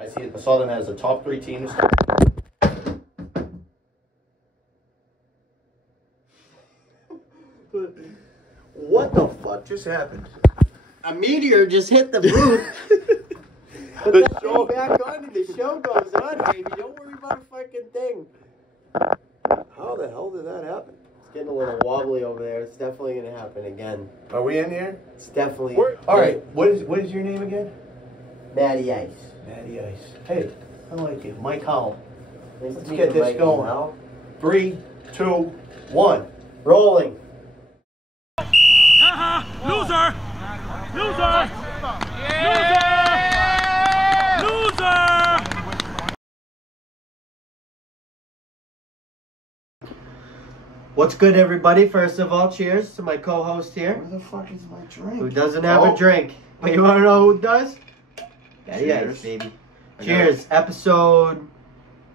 I saw them as the top 3 teams. What the fuck just happened? A meteor just hit the booth. The show back on and the show goes on, baby. Don't worry about a fucking thing. How the hell did that happen? It's getting a little wobbly over there. It's definitely gonna happen again. Are we in here? It's definitely. All right. What is your name again? Matty Ice. Matty Ice. Hey, I like it. Mike Howell. Nice Let's to meet get you, this Mikey. going. Howell. 3, 2, 1. Rolling. Loser! Loser! Yeah! Loser! What's good, everybody? First of all, cheers to my co-host here, Where the fuck is my drink? who doesn't have a drink. But you want to know who does? Matty Cheers. Ice, baby. Cheers. Episode.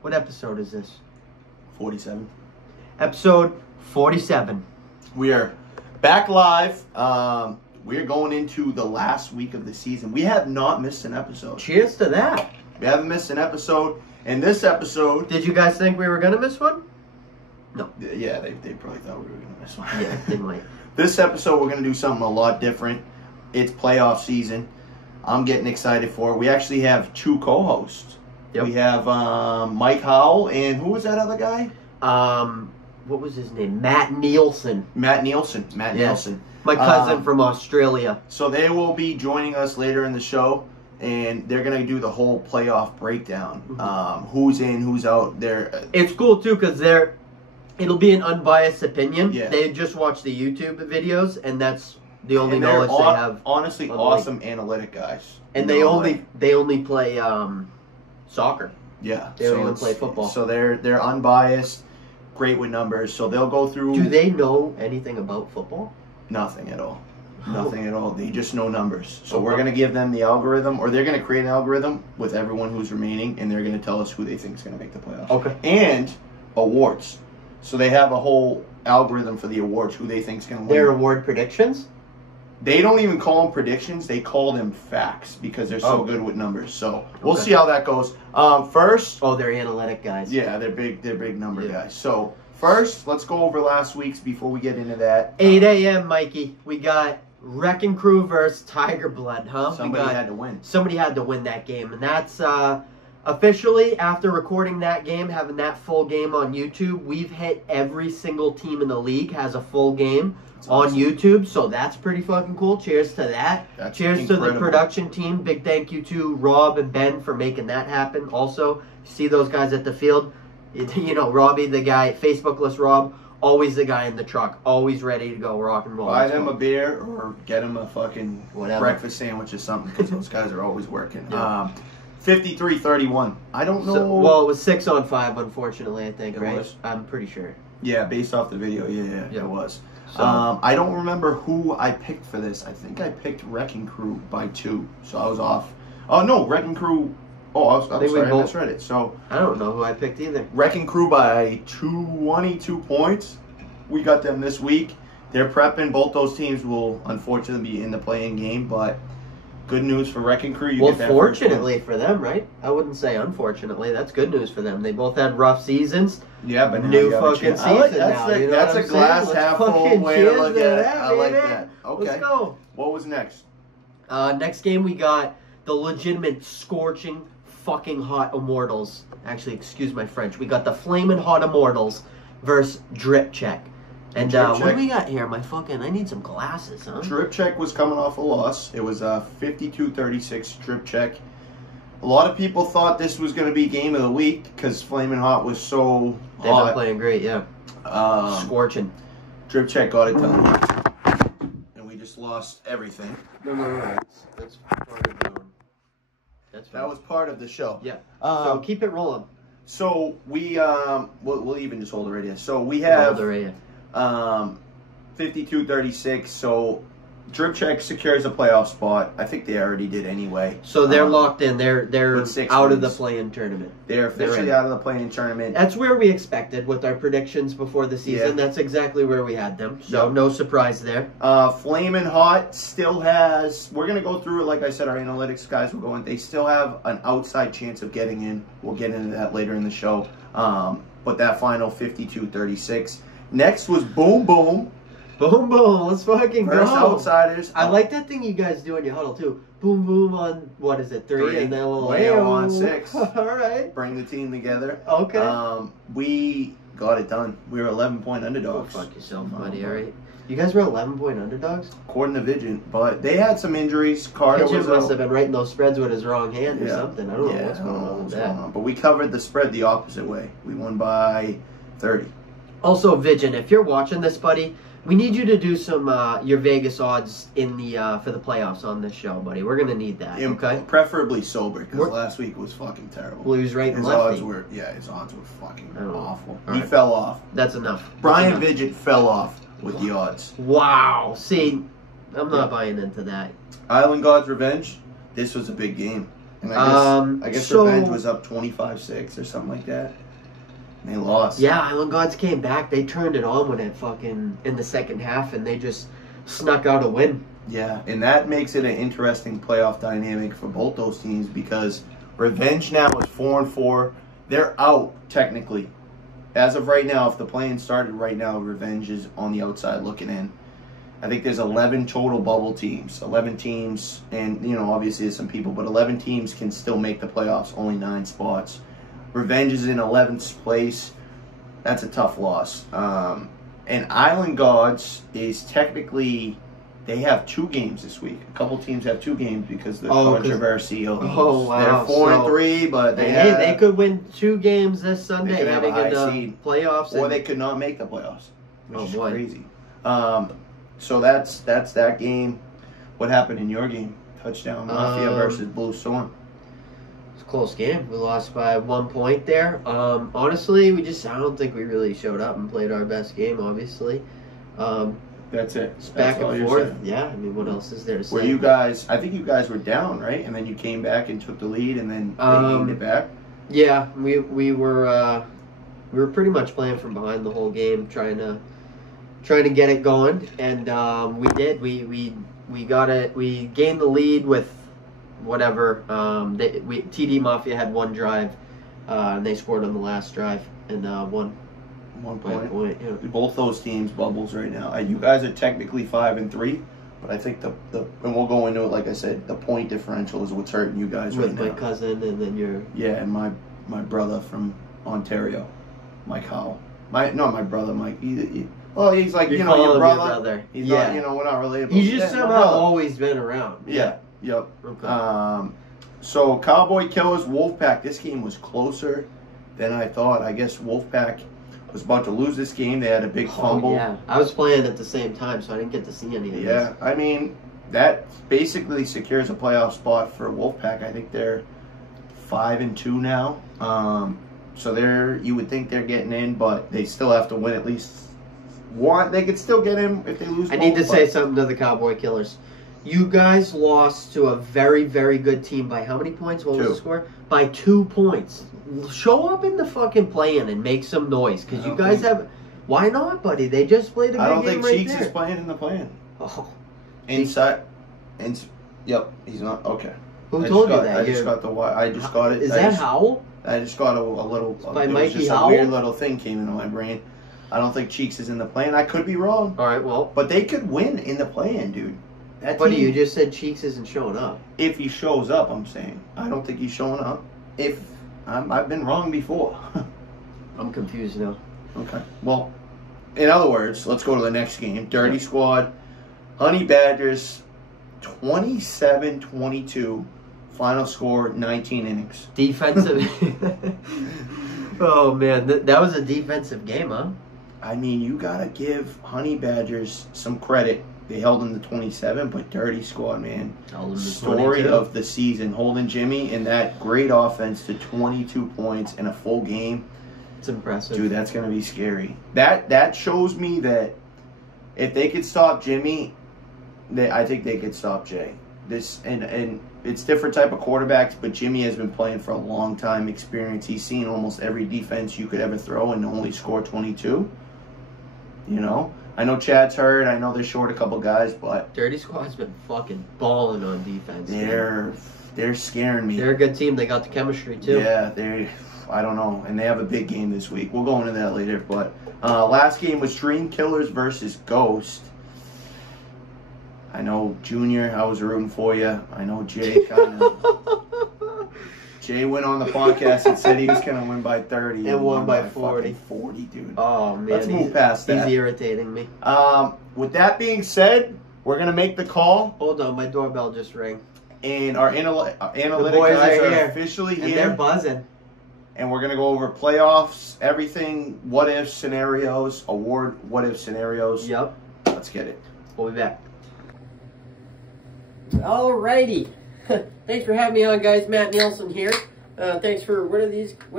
What episode is this? 47. Episode 47. We are back live. We're going into the last week of the season. We have not missed an episode. Cheers to that. We haven't missed an episode. And this episode... Did you guys think we were going to miss one? No. Yeah, they probably thought we were going to miss one. Yeah, they might. This episode, we're going to do something a lot different. It's playoff season. I'm getting excited for it. We actually have 2 co-hosts. Yep. We have Mike Howell, and who was that other guy? What was his name? Matt Neilson. Matt Neilson. Neilson. My cousin from Australia. So they will be joining us later in the show, and they're going to do the whole playoff breakdown. Who's in, who's out there. It's cool, too, because it'll be an unbiased opinion. Yeah. They just watch the YouTube videos, and that's the only And they're knowledge they have. Honestly, awesome analytic guys. And they only play soccer. Yeah. They don't even play football. So they're unbiased, great with numbers. So they'll go through... Do they know anything about football? Nothing at all. Nothing at all. They just know numbers. So we're going to give them the algorithm, or they're going to create an algorithm with everyone who's remaining, and they're going to tell us who they think is going to make the playoffs. Okay. And awards. So they have a whole algorithm for the awards, who they think is going to win. Their award predictions? They don't even call them predictions. They call them facts because they're so good with numbers. So we'll see how that goes. First... Oh, they're analytic guys. Yeah, they're big number guys. So first, let's go over last week's before we get into that. 8 a.m., Mikey. We got Wrecking Crew versus Tiger Blood, huh? Somebody had to win. Somebody had to win that game. And that's officially, after recording that game, having that full game on YouTube, we've hit every single team in the league has a full game on YouTube. So that's pretty fucking cool. Cheers to that. That's Cheers incredible. to the production team. Big thank you to Rob and Ben for making that happen. Also, see those guys at the field. You know, Robbie, the guy, Facebookless Rob, always the guy in the truck, always ready to go rock and roll. Buy them a beer or get them a fucking Whatever. breakfast sandwich or something because those guys are always working. Yeah. 53-31. I don't know. So, well, it was 6-on-5, unfortunately, I think, It right? was? I'm pretty sure. Yeah, based off the video. Yeah, it was. So- I don't remember who I picked for this. I think I picked Wrecking Crew by 2, so I was off. Oh, no, Wrecking Crew... Oh, I'm think we sorry, I both- misread it. So, I don't know who I picked either. Wrecking Crew by 22 points. We got them this week. They're prepping. Both those teams will unfortunately be in the playing game, but good news for Wrecking Crew. You Well, get that first one. fortunately for them, right? I wouldn't say unfortunately. That's good news for them. They both had rough seasons. Yeah, but now New you have a fucking chance. I like, season that's now, a, you know that's what a I'm glass saying? half Let's full fucking way to cheers look to at it. that, I like baby. that. Okay. Let's go. What was next? Next game we got the legitimate scorching fucking hot Immortals. Actually, excuse my French. We got the flaming hot Immortals versus Drip Check. And Drip what Check. do we got here? I need some glasses, huh? Drip Check was coming off a loss. It was 52-36 Drip Check. A lot of people thought this was going to be game of the week because Flamin' Hot was so They've hot. been playing great, yeah. Scorching. Drip Check got it done. And we just lost everything. No. That's part of the one. That was part of the show. Yeah. So keep it rolling. So we we'll even just hold it right here. So we have 52-36. So Drip Check secures a playoff spot. I think they already did anyway. So they're locked in. They're with 6 out of the wins. play-in tournament. They're officially out of the play-in tournament. That's where we expected with our predictions before the season. Yeah. That's exactly where we had them. So no surprise there. Flamin' Hot still has, we're going to go through it, like I said, our analytics guys will go in. They still have an outside chance of getting in. We'll get into that later in the show. But that final 52-36. Next was Boom Boom. Boom, boom. Let's fucking First go. outsiders. I like that thing you guys do in your huddle, too. Boom, boom on, what is it, 3? And then a little Wayo on 6. All right. Bring the team together. Okay. We got it done. We were 11-point underdogs. Go fuck yourself, buddy, all right? You guys were 11-point underdogs? According to Vigent. But they had some injuries. Carter Vigent was must have been writing those spreads with his wrong hand or something. I don't know what's I don't going know on with what's that. going on. But we covered the spread the opposite way. We won by 30. Also, Vigent, if you're watching this, buddy, we need you to do some your Vegas odds in the for the playoffs on this show, buddy. We're gonna need that. Okay. Preferably sober, because last week was fucking terrible. Well, he was right and his lefty. odds were his odds were fucking awful. All He right. fell off. That's enough. Brian Vigent fell off with the odds. Wow. See, I'm not buying into that. Island God's Revenge. This was a big game, and I guess so- Revenge was up 25-6 or something like that. And they lost. Yeah, Island Gods came back. They turned it on when it fucking in the second half, and they just snuck out a win. Yeah, and that makes it an interesting playoff dynamic for both those teams, because Revenge now is 4-4. They're out technically. As of right now, if the play-in started right now, Revenge is on the outside looking in. I think there's 11 total bubble teams. 11 teams, and obviously there's some people, but 11 teams can still make the playoffs, only 9 spots. Revenge is in 11th place. That's a tough loss. And Island Gods is technically, they have 2 games this week. A couple teams have 2 games because of the controversy. Oh, wow. They're 4-3, but they could win 2 games this Sunday, could have heading a high into seed. playoffs. Or they could not make the playoffs, which is boy. crazy. So that's that game. What happened in your game? Touchdown Mafia versus Blue Storm. It's a close game. We lost by 1 point there. Honestly, I don't think we really showed up and played our best game, obviously. That's it. It's back and forth. Yeah, I mean, what else is there to say? Were you guys, I think you guys were down, right? And then you came back and took the lead, and then they gained it back? Yeah, we were pretty much playing from behind the whole game, trying to get it going, and we did. We got it. We gained the lead with whatever. TD Mafia had 1 drive, and they scored on the last drive and won. 1 point. Yeah. Both those teams bubbles right now. You guys are technically 5-3, but I think and we'll go into it. Like I said, the point differential is what's hurting you guys right now. With my cousin, and then and my brother from Ontario, Mike Howell. My brother Mike. He's like your brother. He's not, we're not related. He's just somehow always been around. Yeah. Yep. Okay. So Cowboy Killers Wolfpack. This game was closer than I thought. I guess Wolfpack was about to lose this game. They had a big fumble. Yeah, I was playing at the same time, so I didn't get to see any of this. Yeah, I mean, that basically secures a playoff spot for Wolfpack. I think they're 5-2 now. So you would think they're getting in, but they still have to win at least one. They could still get in if they lose. I need to say something to the Cowboy Killers. You guys lost to a very, very good team by how many points? What was the score? By 2 points. Show up in the fucking play-in and make some noise, because you guys have. Why not, buddy? They just played a good game. I don't think right Cheeks there. is playing in the play-in. Oh. Inside. Yep, he's not. Okay. Who told you that? I just got I just got it. Is that Howell? I just got a little. By it was Mikey just Howell? a weird little thing came into my brain. I don't think Cheeks is in the play-in. I could be wrong. All right, well. But they could win in the play-in, dude. Buddy, you just said Cheeks isn't showing up. If he shows up, I'm saying. I don't think he's showing up. I've been wrong before. I'm confused now. Okay. Well, in other words, let's go to the next game. Dirty Squad, Honey Badgers, 27-22. Final score, 19 innings. Defensive. Oh, man. That was a defensive game, huh? I mean, you got to give Honey Badgers some credit. They held them to 27, but Dirty Squad, man. Story of the season. Holding Jimmy and that great offense to 22 points in a full game. It's impressive. Dude, that's going to be scary. That shows me that if they could stop Jimmy, I think they could stop Jay. And it's different type of quarterbacks, but Jimmy has been playing for a long time experience. He's seen almost every defense you could ever throw and only score 22. You know? I know Chad's hurt. I know they're short a couple guys, but Dirty Squad's been fucking balling on defense. They're scaring me. They're a good team. They got the chemistry too. Yeah, I don't know. And they have a big game this week. We'll go into that later. But last game was Dream Killers versus Ghost. I know, Junior, I was rooting for you. I know Jay kind of... Jay went on the podcast and said he was going to win by 30. And won by 40. 40, dude. Oh, man. Let's move past that. He's irritating me. With that being said, we're going to make the call. Hold on, my doorbell just rang. And our analytic boys guys are here. officially And here. they're buzzing. And we're going to go over playoffs, everything, what-if scenarios, award what-if scenarios. Yep. Let's get it. We'll be back. Alrighty. Thanks for having me on, guys. Matt Neilson here. Thanks for, what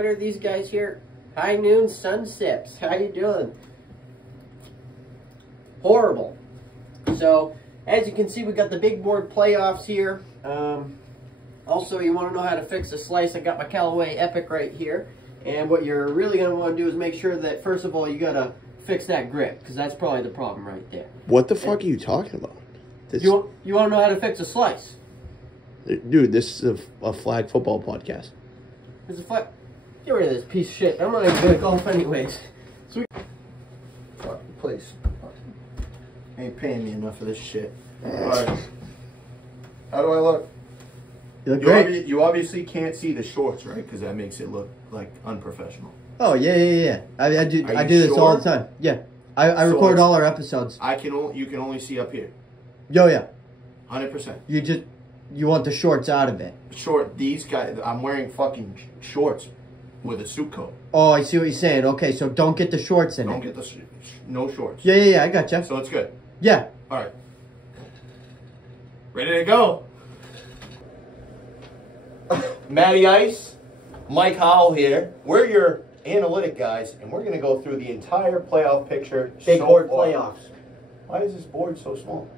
are these guys here? High Noon Sunsips. How you doing? Horrible. So, as you can see, we got the big board playoffs here. Also, you want to know how to fix a slice. I got my Callaway Epic right here. And what you're really going to want to do is make sure that, first of all, you got to fix that grip, because that's probably the problem right there. What the fuck are you talking about? This, You want to know how to fix a slice? dude, this is a flag football podcast. There's a flag. Get rid of this piece of shit. I'm not even good at golf anyways. Fuck, please. Ain't paying me enough for this shit. Alright. How do I look? You look great. You obviously can't see the shorts, right? Because that makes it look like unprofessional. Oh yeah. I do Are you this all sure? the time. Yeah, I So record it's- all our episodes. You can only see up here. Yo, yeah. 100%. You want the shorts out of it. Short. These guys. I'm wearing fucking shorts with a suit coat. Oh, I see what you're saying. Okay, so don't get the shorts in Don't it. get the no shorts. Yeah, I gotcha. So it's good. Yeah. All right. Ready to go. Matty Ice, Mike Howell here. We're your analytic guys, and we're going to go through the entire playoff picture. Big so board far. playoffs. Why is this board so small?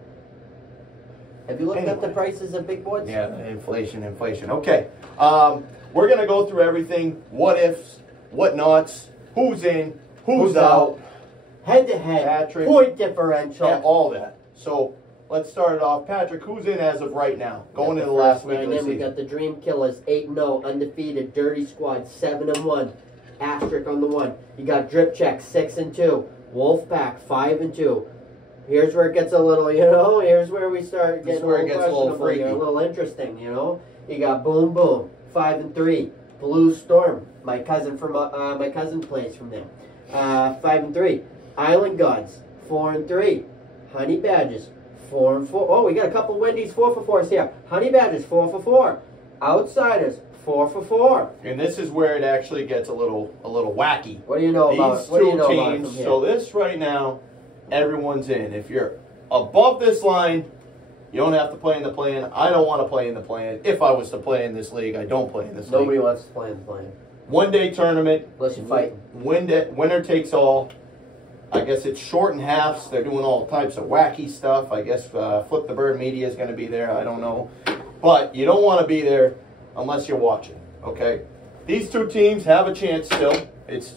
Have you looked at the Anyway. prices of big boards? Yeah, inflation. Okay. We're going to go through everything. What ifs, what nots, who's in, who's out, Head-to-head. Patrick. Point differential. and all that. So let's start it off. Patrick, who's in as of right now? Going into the last week of And the then we season. got the Dream Killers, 8-0, undefeated. Dirty Squad, 7-1. Asterisk on the 1. You got Drip Check, 6-2. Wolfpack, 5-2. Here's where it gets a little, here's where we start This is getting where a it little gets a little questionable freaky. here, a little interesting, You got Boom Boom, 5-3. Blue Storm, my cousin plays from there, 5-3. Island Gods, 4-3. Honey Badgers, 4-4. Oh, we got a couple Wendy's 4-for-4s here. Honey Badgers, 4-for-4. Outsiders, 4-for-4. And this is where it actually gets a little wacky. What do you know about These it? What do you two know about it teams. from here? So this right now, everyone's in. If you're above this line, you don't have to play in the plan. I don't want to play in the plan. If I was to play in this league, I don't play in this Nobody league. wants to play in the plan. One-day tournament. Unless you're fighting. Winner takes all. I guess it's short and halves. They're doing all types of wacky stuff. I guess FlipTheBirdMedia is going to be there. I don't know. But you don't want to be there unless you're watching. Okay? These two teams have a chance still. It's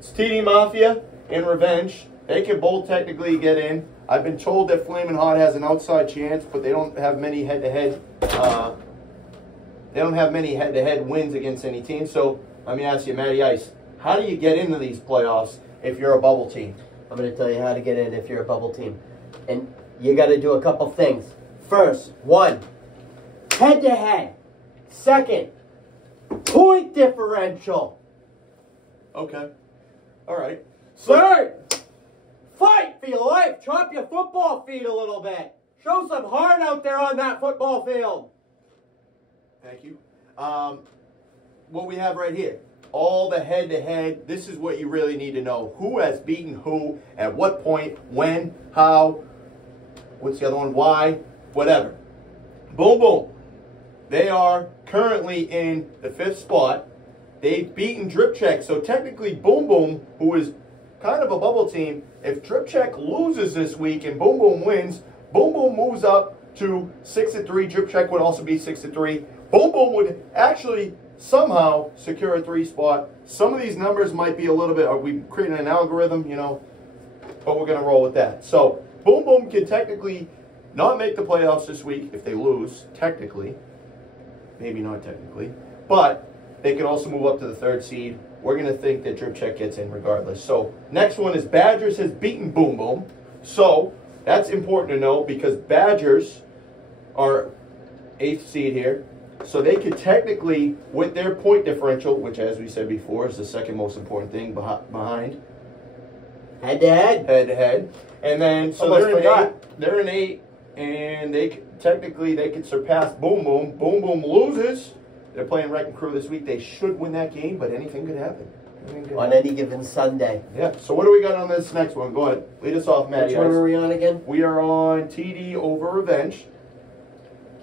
TD Mafia and Revenge. They can both technically get in. I've been told that Flamin' Hot has an outside chance, but they don't have many head-to-head. They don't have many head-to-head wins against any team. So let me ask you, Matty Ice, how do you get into these playoffs if you're a bubble team? I'm going to tell you how to get in if you're a bubble team. And you got to do a couple things. First, 1, head-to-head. Second, point differential. Okay. All right. Third, fight for your life. Chop your football feet a little bit. Show some heart out there on that football field. Thank you. What we have right here, all the head-to-head, this is what you really need to know. Who has beaten who, at what point, when, how, what's the other one, why, whatever. Boom, boom. They are currently in the 5th spot. They've beaten Drip Check, so technically Boom Boom, who is kind of a bubble team. If Drip Check loses this week and Boom Boom wins, Boom Boom moves up to 6-3. Drip Check would also be 6-3. Boom Boom would actually somehow secure a 3 spot. Some of these numbers might be a little bit, are we creating an algorithm, you know, but we're going to roll with that. So Boom Boom can technically not make the playoffs this week if they lose, technically. Maybe not technically. But they can also move up to the 3rd seed. We're going to think that Drip Check gets in regardless. So next one is Badgers has beaten Boom Boom. So that's important to know because Badgers are 8th seed here. So they could technically, with their point differential, which as we said before is the second most important thing behind. Head-to-head. Head-to-head. And then, so Almost they're forgot. in 8. They're in 8. And they technically, they could surpass Boom Boom. Boom Boom loses. They're playing Wrecking Crew this week. They should win that game, but anything could happen. On any given Sunday. Yeah. So what do we got on this next one? Go ahead. Lead us off, Matty. Which one are we on again? We are on TD over Revenge.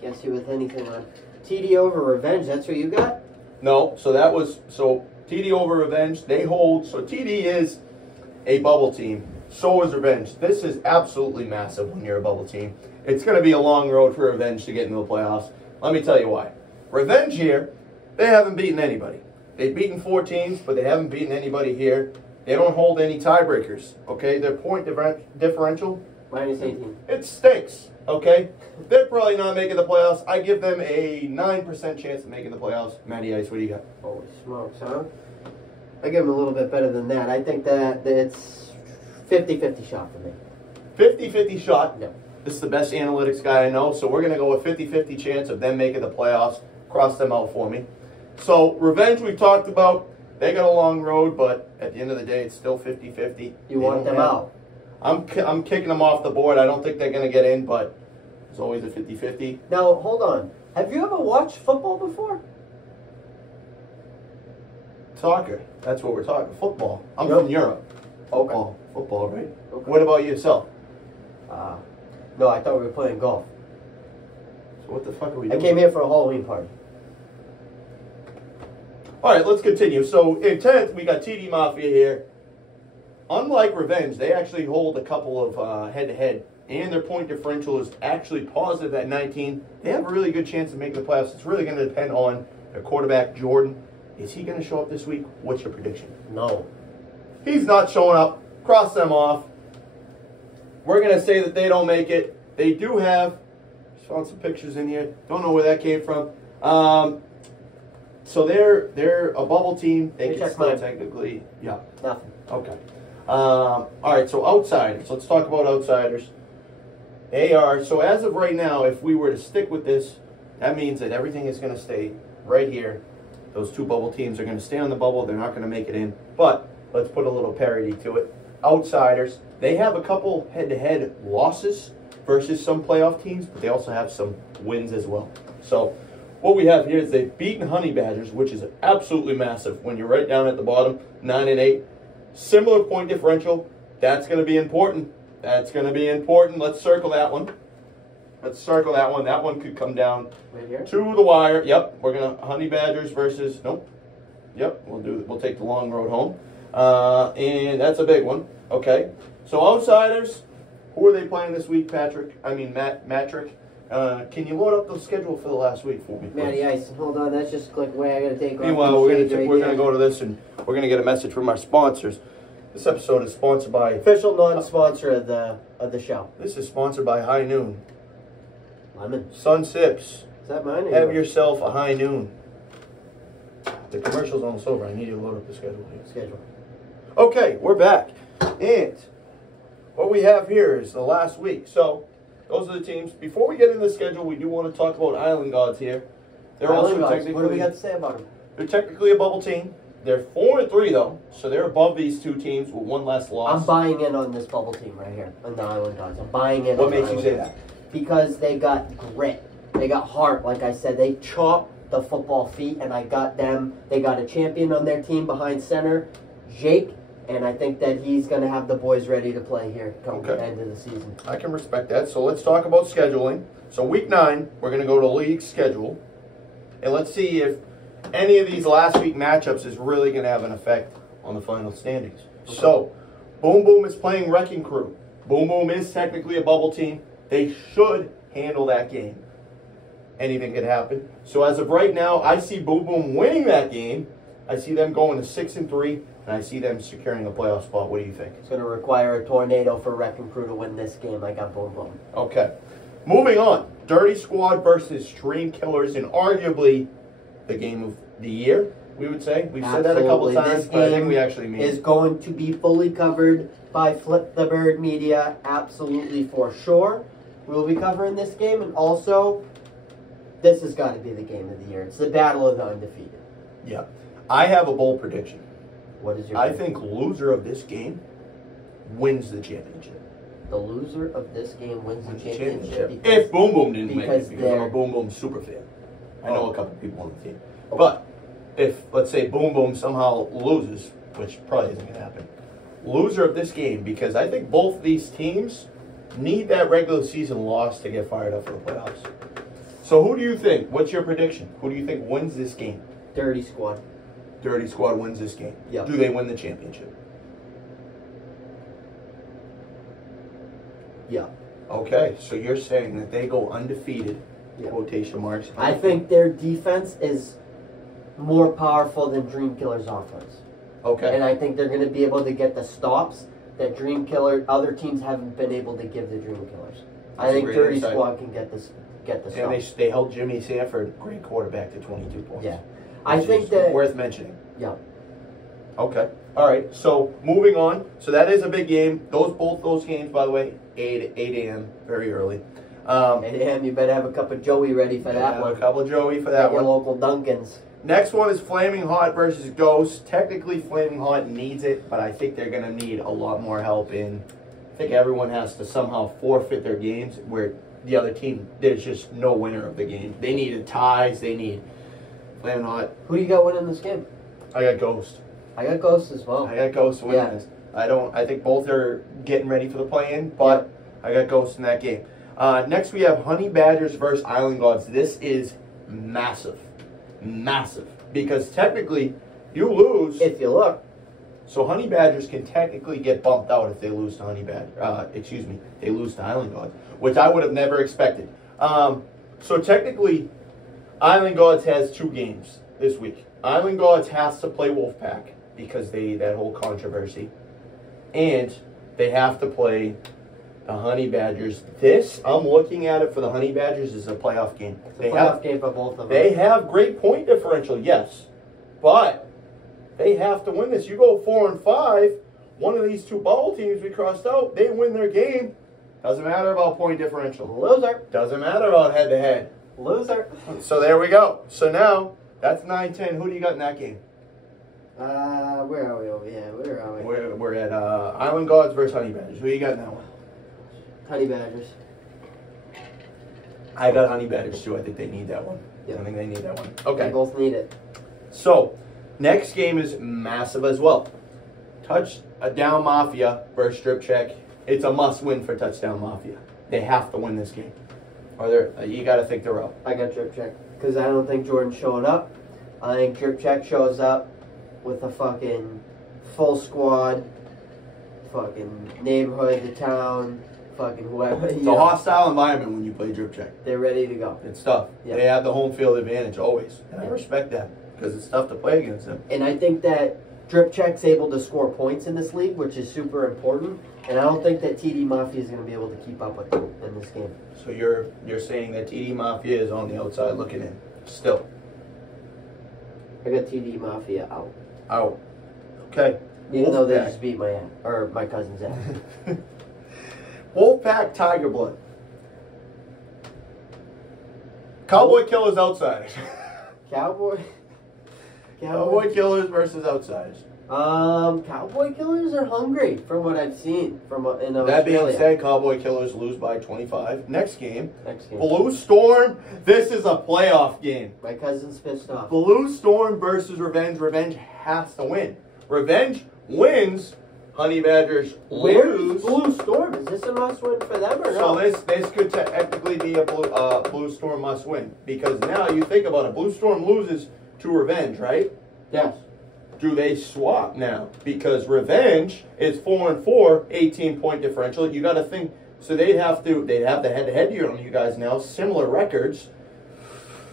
Can't see with anything on. TD over Revenge, that's what you got? No. So that was, so TD over Revenge. They hold, so TD is a bubble team. So is Revenge. This is absolutely massive when you're a bubble team. It's going to be a long road for Revenge to get into the playoffs. Let me tell you why. Revenge here, they haven't beaten anybody. They've beaten 4 teams, but they haven't beaten anybody here. They don't hold any tiebreakers, okay? Their point differential, -18. it stinks, okay? They're probably not making the playoffs. I give them a 9% chance of making the playoffs. Matty Ice, what do you got? Holy smokes, huh? I give them a little bit better than that. I think that it's 50-50 shot for me. 50-50 shot. No. This is the best analytics guy I know, so we're going to go with 50-50 chance of them making the playoffs. Cross them out for me. So, Revenge we talked about. They got a long road, but at the end of the day, it's still 50-50. You want them out? I'm kicking them off the board. I don't think they're going to get in, but it's always a 50-50. Now, hold on. Have you ever watched football before? Soccer. That's what we're talking. Football. I'm Yep. from Europe. Okay. Football, right? Okay. What about yourself? No, I thought we were playing golf. So what the fuck are we I doing? came here for a Halloween party. All right, let's continue. So in 10th, we got TD Mafia here. Unlike Revenge, they actually hold a couple of head-to-head, and their point differential is actually positive at 19. They have a really good chance of making the playoffs. It's really going to depend on their quarterback, Jordan. Is he going to show up this week? What's your prediction? No. He's not showing up. Cross them off. We're going to say that they don't make it. They do have, just found some pictures in here. Don't know where that came from. So they're a bubble team. They can still technically, yeah. Nothing. Okay. All right, so outsiders. Let's talk about outsiders. They are, so as of right now, if we were to stick with this, that means that everything is going to stay right here. Those 2 bubble teams are going to stay on the bubble. They're not going to make it in. But let's put a little parity to it. Outsiders, they have a couple head-to-head losses versus some playoff teams, but they also have some wins as well. So what we have here is they've beaten Honey Badgers, which is absolutely massive. When you're right down at the bottom, 9-8. Similar point differential. That's going to be important. That's going to be important. Let's circle that one. Let's circle that one. That one could come down Right here? to the wire. Yep, we're going to Honey Badgers versus, nope. Yep, we'll take the long road home. And that's a big one. Okay. So outsiders, who are they playing this week, Patrick? I mean, Matrick. Can you load up the schedule for the last week for me, please? Matty Ice, hold on, that's just click away. I gotta take off. Meanwhile, we're gonna go to this and we're gonna get a message from our sponsors. This episode is sponsored by Official non-sponsor of the show. This is sponsored by High Noon. Lemon. Sun Sips. Is that mine? Or Have yours? yourself a High Noon. The commercial's almost over. I need you to load up the schedule here. Schedule. Okay, we're back. And what we have here is the last week. So those are the teams. Before we get into the schedule, we do want to talk about Island Gods here. They're Island also Gods, technically, what do we got to say about them? they're technically a bubble team. They're 4-3 though, so they're above these 2 teams with 1 less loss. I'm buying in on this bubble team right here, on the Island Gods. I'm buying in. What on the makes you Island say Gods. that? Because they got grit. They got heart, like I said. They chopped the football feet, and I got them. They got a champion on their team behind center, Jake, and I think that he's going to have the boys ready to play here come the end of the season. I can respect that. So let's talk about scheduling. So week 9, we're going to go to league schedule, and let's see if any of these last week matchups is really going to have an effect on the final standings. Okay. So Boom Boom is playing Wrecking Crew. Boom Boom is technically a bubble team. They should handle that game. Anything could happen. So as of right now, I see Boom Boom winning that game. I see them going to 6-3, and I see them securing a playoff spot. What do you think? It's going to require a tornado for Wrecking Crew to win this game. I got Boom Boom. Okay. Moving on. Dirty Squad versus Dream Killers, and arguably the game of the year, we would say. We've said that a couple times, but I think we actually mean is going to be fully covered by FlipTheBirdMedia, absolutely for sure. We'll be covering this game, and also, this has got to be the game of the year. It's the battle of the undefeated. Yeah. I have a bold prediction. What is your I prediction? think loser of this game wins the championship. The loser of this game wins the championship. If Boom Boom didn't make because it, because I'm a Boom Boom super fan. I know a couple people on the team. But if, let's say, Boom Boom somehow loses, which probably isn't going to happen, loser of this game, because I think both these teams need that regular season loss to get fired up for the playoffs. So who do you think? What's your prediction? Who do you think wins this game? Dirty Squad. Dirty Squad wins this game. Yep. Do they win the championship? Yeah. Okay, so you're saying that they go undefeated, quotation marks. I think their defense is more powerful than Dream Killer's offense. Okay. And I think they're going to be able to get the stops that other teams haven't been able to give the Dream Killers. I think Dirty Squad can get the stops. And they held Jimmy Sanford, great quarterback, to 22 points. Yeah. I think that worth mentioning. Yeah. Okay. All right. So moving on. So that is a big game. Both those games, by the way, 8 a.m. very early. 8 a.m. You better have a cup of Joey ready for that one. A couple of Joey for that your one. Local Dunkins. Next one is Flaming Hot versus Ghost. Technically, Flaming Hot needs it, but I think they're going to need a lot more help in. I think everyone has to somehow forfeit their games where the other team, there's just no winner of the game. They need ties. They need Flaming Hot. Who do you got winning this game? I got Ghost. I got Ghost as well. I got Ghost winning this. I think both are getting ready for the play-in, but I got Ghost in that game. Next, we have Honey Badgers versus Island Gods. This is massive. Massive. Because technically, you lose. If you look. So Honey Badgers can technically get bumped out if they lose to they lose to Island Gods, which I would have never expected. So technically, Island Gods has 2 games this week. Island Gods has to play Wolfpack because that whole controversy. And they have to play the Honey Badgers. I'm looking at it for the Honey Badgers as a playoff game. It's a playoff game for both of them. They have great point differential, yes. But they have to win this. You go 4-5, one of these 2 bubble teams we crossed out, they win their game. Doesn't matter about point differential. Loser. Doesn't matter about head-to-head. Loser. So there we go. So now, that's 9-10. Who do you got in that game? Where are we over here? Where are we? We're at Island Gods versus Honey Badgers. Who you got in that one? Honey Badgers. I got Honey Badgers too. I think they need that one. Yep. I think they need that one. Okay. They both need it. So, next game is massive as well. Touchdown Mafia versus Strip Check. It's a must-win for Touchdown Mafia. They have to win this game. You got to think they're up. I got Drip Check because I don't think Jordan's showing up. I think Drip Check shows up with a fucking full squad, fucking neighborhood, the town, fucking whoever. It's a hostile environment when you play Drip Check. They're ready to go. It's tough. Yeah. They have the home field advantage always, and I respect that because it's tough to play against them. And I think that Drip Check's able to score points in this league, which is super important. And I don't think that TD Mafia is going to be able to keep up with them in this game. So you're saying that TD Mafia is on the outside looking in still? I got TD Mafia out. Out. Okay. Even though they just beat my cousin's ass. Wolfpack Tiger Blood. Cowboy Killers Outsiders. Cowboy Killers versus Outsiders. Cowboy Killers are hungry from what I've seen in Australia. That being said, Cowboy Killers lose by 25. Next game. Next game. Blue Storm. This is a playoff game. My cousin's pissed off. Blue Storm versus Revenge. Revenge has to win. Revenge wins. Honey Badgers lose. Blue Storm? Is this a must-win for them or so no? So this could technically be a Blue Storm must-win. Because now you think about it. Blue Storm loses to Revenge, right? Yes. do they swap now? Because Revenge is 4-4, 18-point differential. You got to think. So they'd have the head-to-head year on you guys now. Similar records.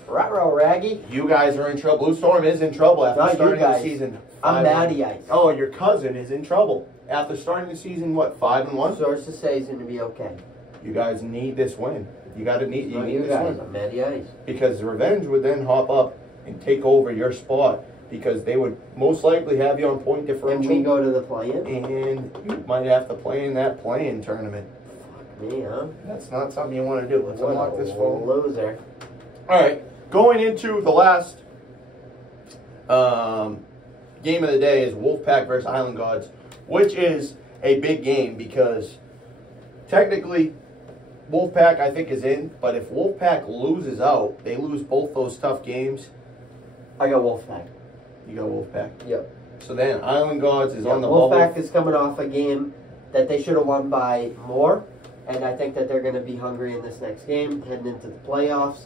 Ruh-roh, Raggy. You guys are in trouble. Blue Storm is in trouble after Not you starting the guys. season. I'm 5-1. Matty Ice. Oh, your cousin is in trouble after starting the season. What, 5-1? Sources say he's going to be okay. You guys need this win. You need Not you this guys. win. I'm Matty Ice. Because Revenge would then hop up and take over your spot because they would most likely have you on point differential. And we go to the play-in? And you might have to play in that play-in tournament. Fuck me, huh? That's not something you want to do. Let's What unlock a this phone. loser. All right, going into the last game of the day is Wolfpack versus Island Gods, which is a big game because technically Wolfpack I think is in, but if Wolfpack loses out, they lose both those tough games. I got Wolfpack. You got Wolfpack. Yep. So then Island Gods is Yeah, on the Wolfpack bubble. is coming off a game that they should have won by more, and I think that they're going to be hungry in this next game, heading into the playoffs,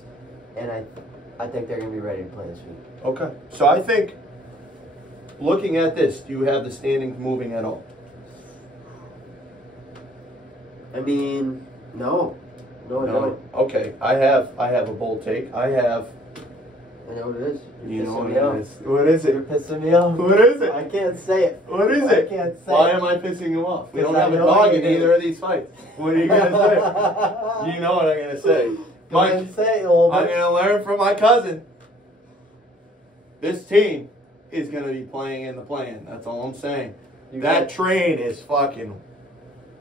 and I think they're going to be ready to play this week. Okay. So I think, looking at this, do you have the standings moving at all? I mean, no. No, I don't. Okay. I have a bold take. I know what it is. You You're know pissing what me it off. is. What is You're it? pissing me off. What is it? I can't say it. What is I it? can't say Why it. am I pissing you off? We don't Because have I a know dog you in do. either of these fights. What are you going to say? You know what I'm going to say. Go ahead and say it, old I'm man. going to learn from my cousin. This team is going to be playing in the play-in. That's all I'm saying. That train is fucking...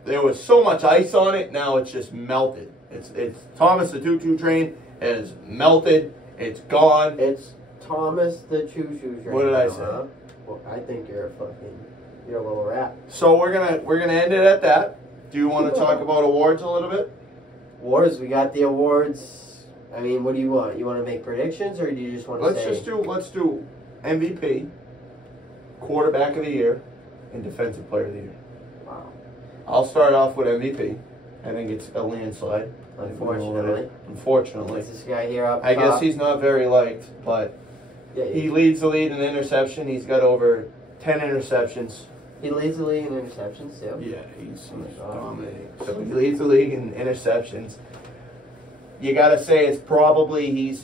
There was so much ice on it, now it's just melted. It's Thomas the Tutu train is melted. It's gone. It's Thomas the Choo-Choo train. What did I now, say? huh? Well, I think you're a little rat. So we're gonna end it at that. Do you want to talk about awards a little bit? Awards, we got the awards. I mean, what do you want? You want to make predictions, or do you just want to say? Let's do MVP, quarterback of the year, and defensive player of the year. Wow. I'll start off with MVP. I think it's a landslide. Unfortunately. It's this guy here up I top. guess he's not very liked, but Yeah, he leads the league in interception. He's got over 10 interceptions. he leads the league in interceptions too. Yeah, he's God. dominating. So he leads the league in interceptions. You got to say it's probably he's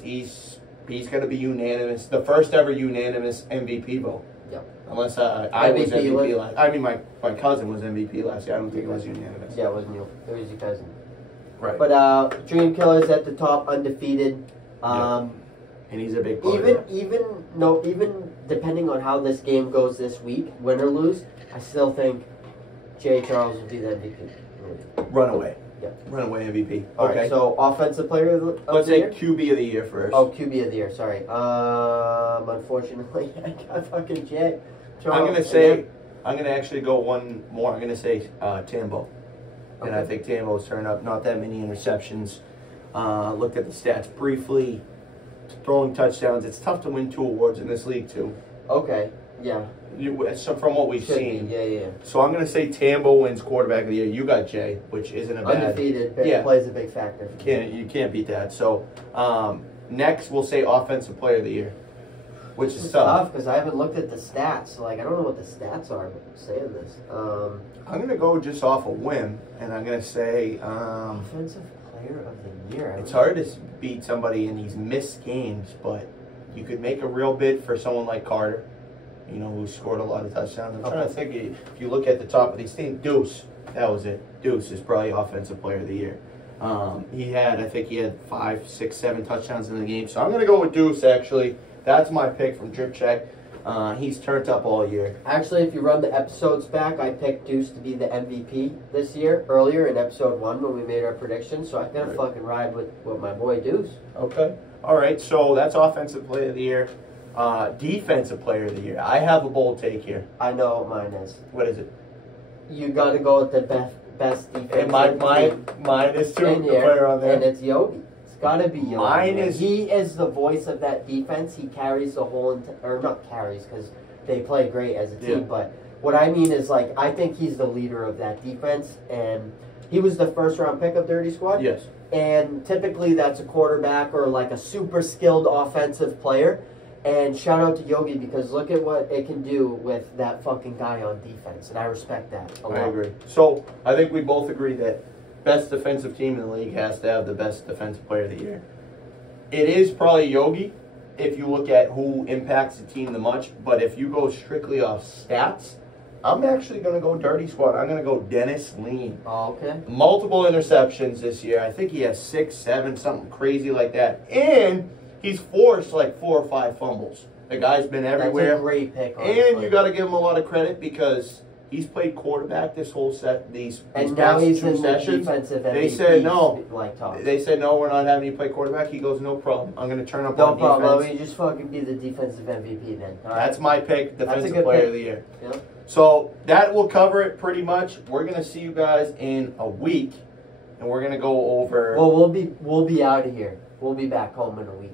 going to be unanimous, the first ever unanimous MVP vote. Yep. Unless I was MVP MVP last. I mean, my cousin was MVP last year. I don't think it was unanimous. Yeah, it wasn't you. It was your cousin. Right. But Dream Killer's at the top, undefeated. And he's a big player. Even depending on how this game goes this week, win or lose, I still think Jay Charles will be the MVP. Runaway. Yeah. Runaway MVP. All Okay. right, so offensive player of Let's the say year? QB of the year first. Oh, QB of the year. Sorry. Unfortunately, I got fucking Jay. I'm gonna actually go one more. I'm gonna say Tambo. And I think Tambo's turned up not that many interceptions. Looked at the stats briefly. Throwing touchdowns. It's tough to win 2 awards in this league too. Okay. Yeah. So from what we've Should seen. be. Yeah. So I'm gonna say Tambo wins quarterback of the year. You got Jay, which isn't a bad. Undefeated. Plays a big factor. You can't beat that. So next we'll say offensive player of the year, which is It's tough. tough because I haven't looked at the stats. Like I don't know what the stats are saying this. I'm gonna go just off a whim, and I'm gonna say Offensive player of the year. it's hard to beat somebody in these missed games, but you could make a real bid for someone like Carter, who scored a lot of touchdowns. I'm trying to think, if you look at the top of these teams, Deuce, that was it. Deuce is probably offensive player of the year. I think he had 5, 6, 7 touchdowns in the game. So I'm going to go with Deuce, actually. That's my pick from Drip Check. He's turned up all year. Actually, if you run the episodes back, I picked Deuce to be the MVP this year, earlier in episode 1 when we made our predictions. So I'm going to fucking ride with my boy Deuce. Okay. All right, so that's offensive player of the year. Defensive player of the year. I have a bold take here. I know what mine is. What is it? You got to go with the best defense. And mine is too. in The here, player on there. and it's Yogi. It's got to be Yogi. Mine is- He is the voice of that defense. He carries the whole, or not carries because they play great as a team. Yeah. But what I mean is, like, I think he's the leader of that defense, and he was the first round pick of Dirty Squad. Yes. And typically that's a quarterback or like a super skilled offensive player. And shout out to Yogi because look at what it can do with that fucking guy on defense. And I respect that a lot. I agree. So I think we both agree that best defensive team in the league has to have the best defensive player of the year. It is probably Yogi if you look at who impacts the team the much. But if you go strictly off stats, I'm actually going to go dirty squad. I'm going to go Dennis Lean. Oh, okay. Multiple interceptions this year. I think he has 6, 7, something crazy like that. And he's forced like 4 or 5 fumbles. The guy's been everywhere. That's a great pick. And you got to give him a lot of credit because he's played quarterback this whole set. These and now past he's 2 in the sessions. defensive MVP. They said no. Like talk. They said no. We're not having you play quarterback. He goes, no problem. I'm going to turn up No on problem. defense. Let me just fucking be the defensive MVP then. All right. That's my pick. Defensive good player pick. of the year. Yeah. So that will cover it pretty much. We're going to see you guys in a week, and we're going to go over. Well, we'll be out of here. We'll be back home in a week.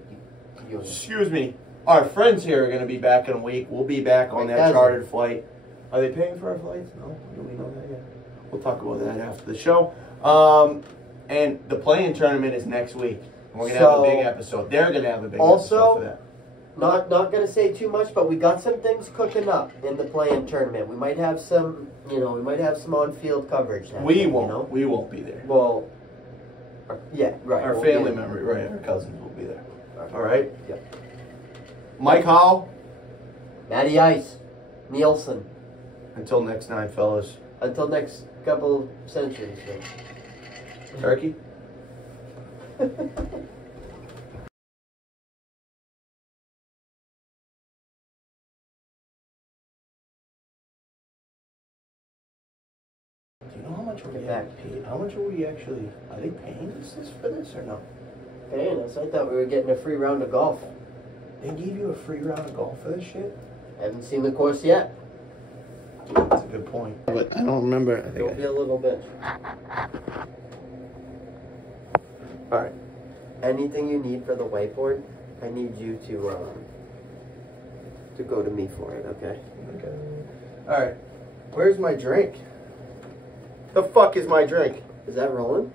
Excuse me. Our friends here are going to be back in a week. We'll be back on that chartered flight. Are they paying for our flights? No, do we know that yet? We'll talk about that after the show. And the play-in tournament is next week. We're going to have a big episode. They're going to have a big episode for that. Not going to say too much, but we got some things cooking up in the play-in tournament. We might have some, on-field coverage. We won't. We won't be there. Well, yeah, right. Our family member, right? Our cousins will be there. All right. Yep. Mike Howell. Matty Ice. Neilson. Until next time, fellas. Until next couple centuries. Turkey. Do you know how much we're getting paid? How much are we actually? Are they paying us for this or no? Paying us? I thought we were getting a free round of golf. They gave you a free round of golf for this shit? Haven't seen the course yet. That's a good point. But I don't remember. I It'll think be a little bit. All right. Anything you need for the whiteboard, I need you to go to me for it, okay? Okay. All right. Where's my drink? The fuck is my drink? Is that rolling?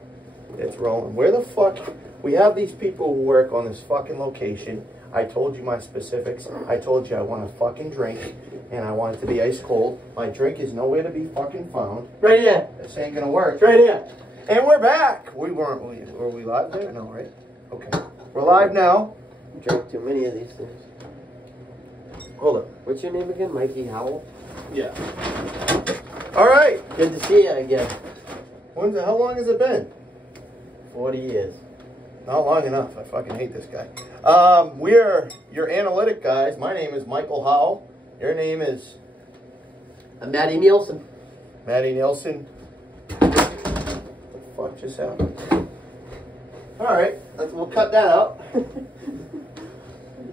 It's rolling. Where the fuck? We have these people who work on this fucking location. I told you my specifics. I told you I want a fucking drink, and I want it to be ice cold. My drink is nowhere to be fucking found. Right here. This ain't gonna work. It's right here. And we're back. Were we live there? No, right? Okay. We're live now. You drank too many of these things. Hold up. What's your name again? Mikey Howell? Yeah. All right. Good to see you again. How long has it been? 40 years. Not long enough. I fucking hate this guy. We're your analytic guys. My name is Michael Howell. Your name is? I'm Matty Neilson. Matty Neilson. What the fuck just happened? All right. We'll cut that out. You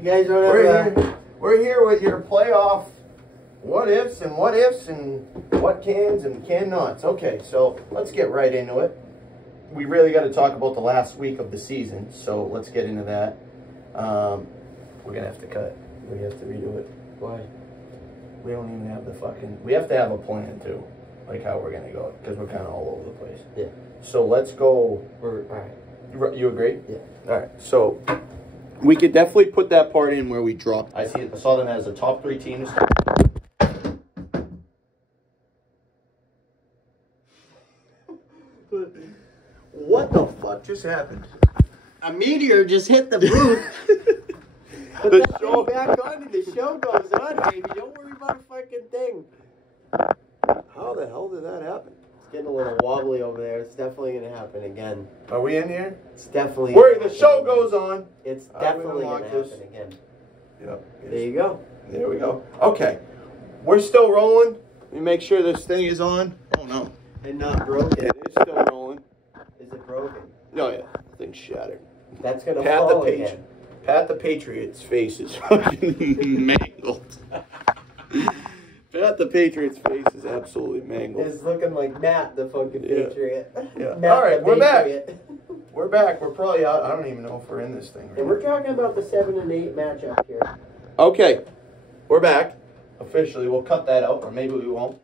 guys don't We're here with your playoff what ifs and what cans and can nots. Okay, so let's get right into it. We really got to talk about the last week of the season, so let's get into that. We're gonna have to cut. We have to redo it. Why? We don't even have the fucking. We have to have a plan too, like how we're gonna go, because we're kind of all over the place. Yeah. So let's go. All right. You agree? Yeah. All right. So we could definitely put that part in where we drop. I saw them as the top 3 teams. What the fuck just happened? A meteor just hit the booth. Put The that show- thing back on and the show goes on, baby. Don't worry about a fucking thing. How the hell did that happen? It's getting a little wobbly over there. It's definitely going to happen again. Are we in here? It's definitely Where gonna the happen show again. goes on. It's I will definitely going unlock to this. happen again. Yep. There you go. There we go. Okay. We're still rolling. Let me make sure this thing is on. Oh, no. And not broken. It is still rolling. Is it broken? Oh, yeah. The thing's shattered. That's going to Pat fall the again. Pat the Patriot's face is fucking mangled. Pat the Patriot's face is absolutely mangled. It's looking like Matt, the fucking Yeah. Patriot. Yeah. Matt All right, the we're back. Patriot. We're back. We're probably out. I don't even know if we're in this thing. Right And we're talking about the 7 and 8 matchup here. Okay. We're back. Officially. We'll cut that out, or maybe we won't.